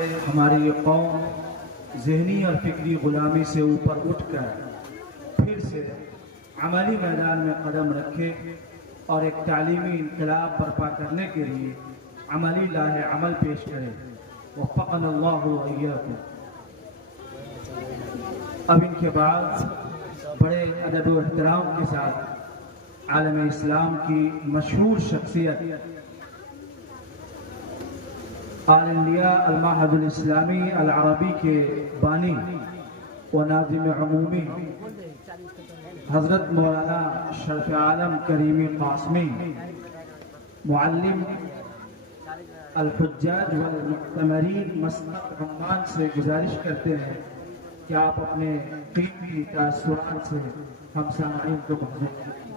ہماری یہ قوم ذہنی اور فکری غلامی سے اوپر اٹھ کر پھر سے عملی میدان میں قدم رکھے اور ایک تعلیمی انقلاب برپا کرنے کے لیے عملی لاہ عمل پیش کرے۔ وفقنا اللہ وإیاکم۔ اب ان کے بعد بڑے ادب و احترام کے ساتھ عالم اسلام کی مشہور شخصیت آل انڈیا المعہد الاسلامی العربی کے بانی و ناظم عمومی حضرت مولانا شرف عالم کریمی قاسمی معلم الحجاج والمعتمرین مسجد عمان سے گزارش کرتے ہیں کہ آپ اپنے قیمتی تاثرات سے ہم سامعین کو محظوظ کریں۔